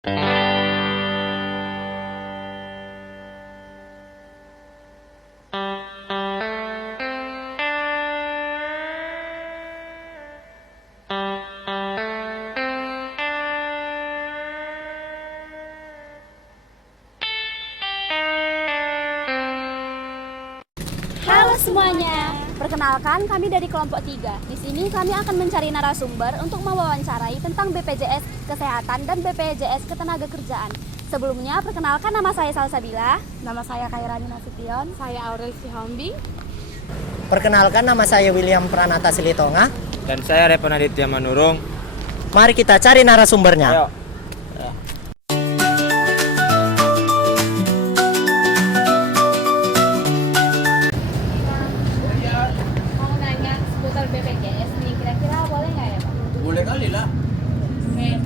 Halo semuanya, perkenalkan kami dari kelompok 3. Di sini kami akan mencari narasumber untuk mewawancarai tentang BPJS Kesehatan dan BPJS Ketenagakerjaan. Sebelumnya, perkenalkan nama saya Salsabila. Nama saya Khairani Nasution. Saya Aurel Sihombing. Perkenalkan, nama saya William Pranata Silitonga. Dan saya Repan Aditya Manurung. Mari kita cari narasumbernya. Ayo. Mau nanya seputar BPJS nih, kira-kira boleh nggak ya Pak? Boleh kali lah. Oke.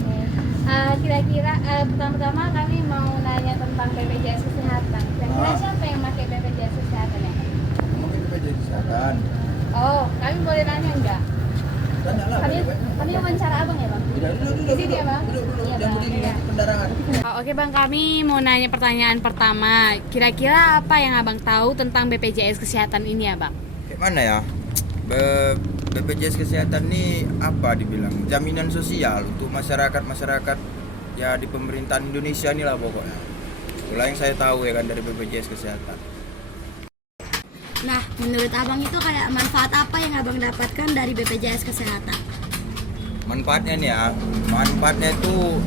Kira-kira pertama-tama kami mau nanya tentang BPJS Kesehatan. Kira-kira siapa yang pakai BPJS Kesehatan ya? Mungkin BPJS Kesehatan. Oh, kami boleh nanya nggak? Tanya lah. Kami wawancara abang ya Bang? Di sini ya Bang? Iya Jangan Bang. berdiri Iya. kendaraan. Oke Bang, kami mau nanya pertanyaan pertama. Kira-kira apa yang Abang tahu tentang BPJS Kesehatan ini ya Bang? Kayak mana ya? BPJS Kesehatan ini apa dibilang? Jaminan sosial untuk masyarakat ya di pemerintahan Indonesia ini lah pokoknya. Itulah yang saya tahu ya kan dari BPJS Kesehatan. Nah, menurut Abang itu kayak manfaat apa yang Abang dapatkan dari BPJS Kesehatan? Manfaatnya nih ya, manfaatnya itu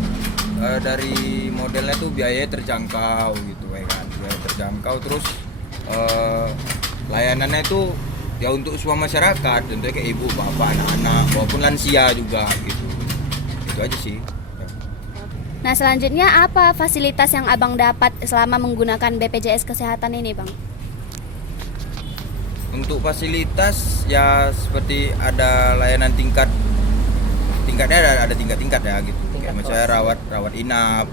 dari modelnya tuh biayanya terjangkau gitu ya kan. Biaya terjangkau terus layanannya itu ya untuk semua masyarakat, tentunya kayak ibu, bapak, anak-anak, maupun lansia juga gitu. Itu aja sih. Nah, selanjutnya apa fasilitas yang Abang dapat selama menggunakan BPJS Kesehatan ini, Bang? Untuk fasilitas ya seperti ada layanan tingkatnya ada tingkat-tingkat ya gitu. Kayak misalnya rawat inap,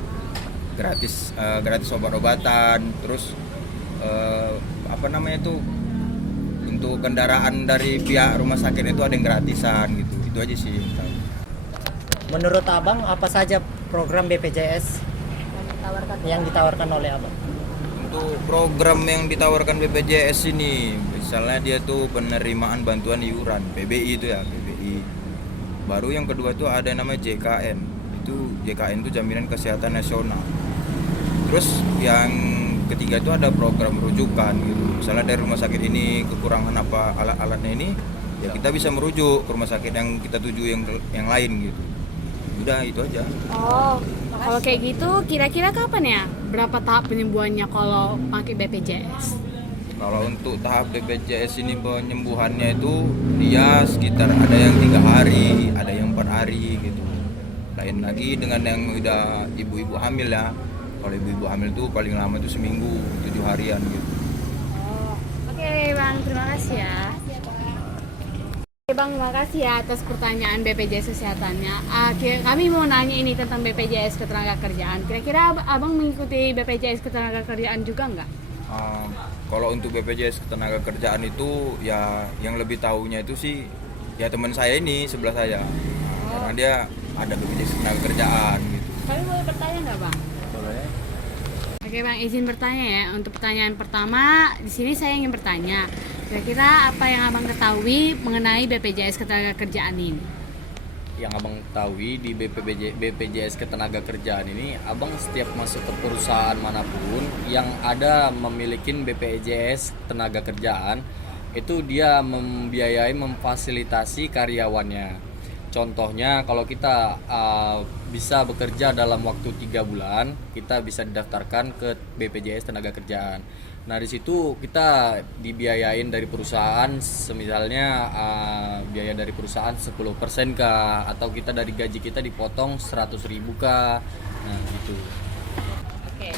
gratis obat-obatan, terus apa namanya itu untuk kendaraan dari pihak rumah sakit itu ada yang gratisan gitu. Itu aja sih. Menurut Abang, apa saja program BPJS yang ditawarkan oleh Abang? Untuk program yang ditawarkan BPJS ini, misalnya dia tuh penerimaan bantuan iuran PBI itu ya, PBI. Baru yang kedua itu ada yang namanya JKN. Itu JKN itu Jaminan Kesehatan Nasional. Terus yang ketiga itu ada program rujukan gitu. Misalnya dari rumah sakit ini kekurangan apa alat-alatnya ini, ya kita bisa merujuk ke rumah sakit yang kita tuju yang lain gitu. Udah itu aja. Oh, kalau kayak gitu kira-kira kapan ya? Berapa tahap penyembuhannya kalau pakai BPJS? Kalau untuk tahap BPJS ini penyembuhannya itu dia sekitar ada yang 3 hari, ada yang 4 hari gitu. Lain lagi dengan yang udah ibu-ibu hamil ya. Kalau ibu-ibu hamil itu paling lama itu seminggu, 7 harian gitu. Oke Bang, terima kasih ya. Oke Bang, terima kasih ya atas pertanyaan BPJS Kesehatannya. Kami mau nanya ini tentang BPJS Ketenagakerjaan. Kira-kira Abang mengikuti BPJS Ketenagakerjaan juga nggak? Kalau untuk BPJS Ketenagakerjaan itu ya yang lebih tahunya itu sih ya teman saya ini sebelah saya. Karena dia ada BPJS Ketenagakerjaan gitu. Kami boleh bertanya nggak Bang? Boleh. Oke Bang, izin bertanya ya. Untuk pertanyaan pertama, di sini saya ingin bertanya. Kira-kira apa yang Abang ketahui mengenai BPJS Ketenagakerjaan ini? Yang abang ketahui di BPJS Ketenagakerjaan ini, abang setiap masuk ke perusahaan manapun yang ada memiliki BPJS Ketenagakerjaan, itu dia membiayai, memfasilitasi karyawannya. Contohnya kalau kita bisa bekerja dalam waktu 3 bulan, kita bisa didaftarkan ke BPJS Ketenagakerjaan. Nah di situ kita dibiayain dari perusahaan, semisalnya biaya dari perusahaan 10% kah, atau kita dari gaji kita dipotong 100.000 kah, nah gitu. Oke.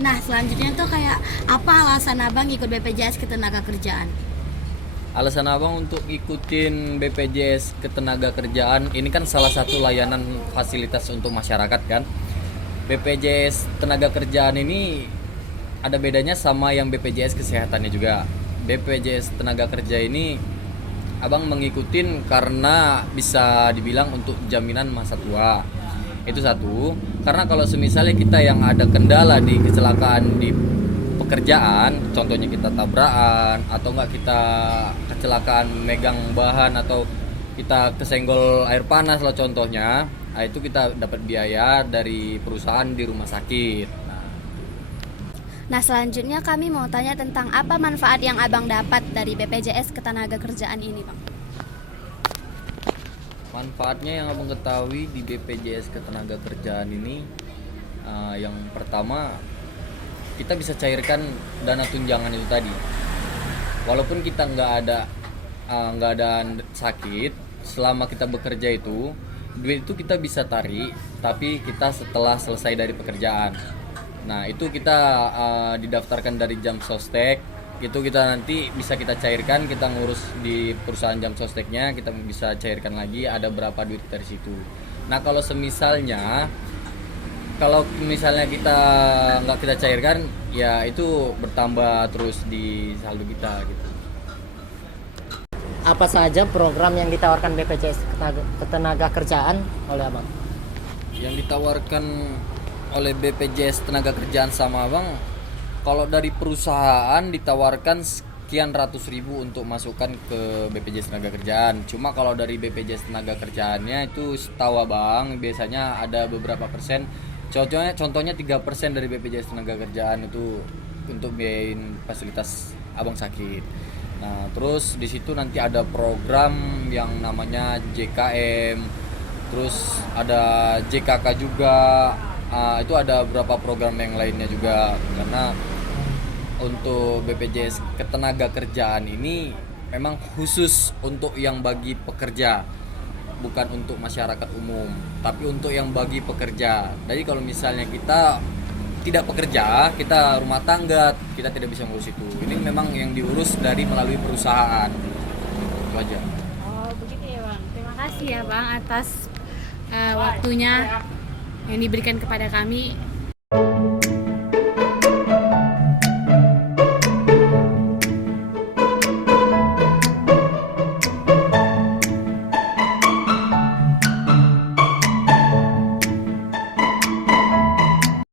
Nah, selanjutnya tuh kayak apa alasan Abang ikut BPJS Ketenagakerjaan? Alasan abang untuk ikutin BPJS Ketenagakerjaan ini kan salah satu layanan fasilitas untuk masyarakat kan. BPJS Ketenagakerjaan ini ada bedanya sama yang BPJS Kesehatannya juga. BPJS Tenaga Kerja ini abang mengikutin karena bisa dibilang untuk jaminan masa tua. Itu satu. Karena kalau semisalnya kita yang ada kendala di kecelakaan di pekerjaan, contohnya kita tabrakan atau enggak kita kecelakaan megang bahan atau kita kesenggol air panas lah contohnya, nah itu kita dapat biaya dari perusahaan di rumah sakit. Nah, selanjutnya kami mau tanya tentang apa manfaat yang Abang dapat dari BPJS Ketenagakerjaan ini, Bang. Manfaatnya yang abang ketahui di BPJS Ketenagakerjaan ini, yang pertama kita bisa cairkan dana tunjangan itu tadi. Walaupun kita nggak ada sakit, selama kita bekerja itu duit itu kita bisa tarik, tapi kita setelah selesai dari pekerjaan. Nah itu kita didaftarkan dari jam sostek, itu kita nanti bisa kita cairkan, kita ngurus di perusahaan jam sosteknya, kita bisa cairkan lagi ada berapa duit dari situ. Nah kalau misalnya kita nggak kita cairkan, ya itu bertambah terus di saldo kita gitu. Apa saja program yang ditawarkan BPJS Ketenagakerjaan oleh Abang? Yang ditawarkan oleh BPJS Tenaga Kerjaan sama abang, kalau dari perusahaan ditawarkan sekian ratus ribu untuk masukkan ke BPJS Tenaga Kerjaan. Cuma kalau dari BPJS Tenaga Kerjaannya itu setahu abang biasanya ada beberapa persen. Contohnya 3% dari BPJS Tenaga Kerjaan itu untuk biayain fasilitas abang sakit. Nah terus di situ nanti ada program yang namanya JKM, terus ada JKK juga. Itu ada beberapa program yang lainnya juga, karena untuk BPJS Ketenagakerjaan ini memang khusus untuk yang bagi pekerja, bukan untuk masyarakat umum, tapi untuk yang bagi pekerja. Jadi kalau misalnya kita tidak pekerja, kita rumah tangga, kita tidak bisa ngurus itu. Ini memang yang diurus dari melalui perusahaan. Itu aja. Oh begitu ya Bang. Terima kasih ya Bang atas waktunya yang diberikan kepada kami.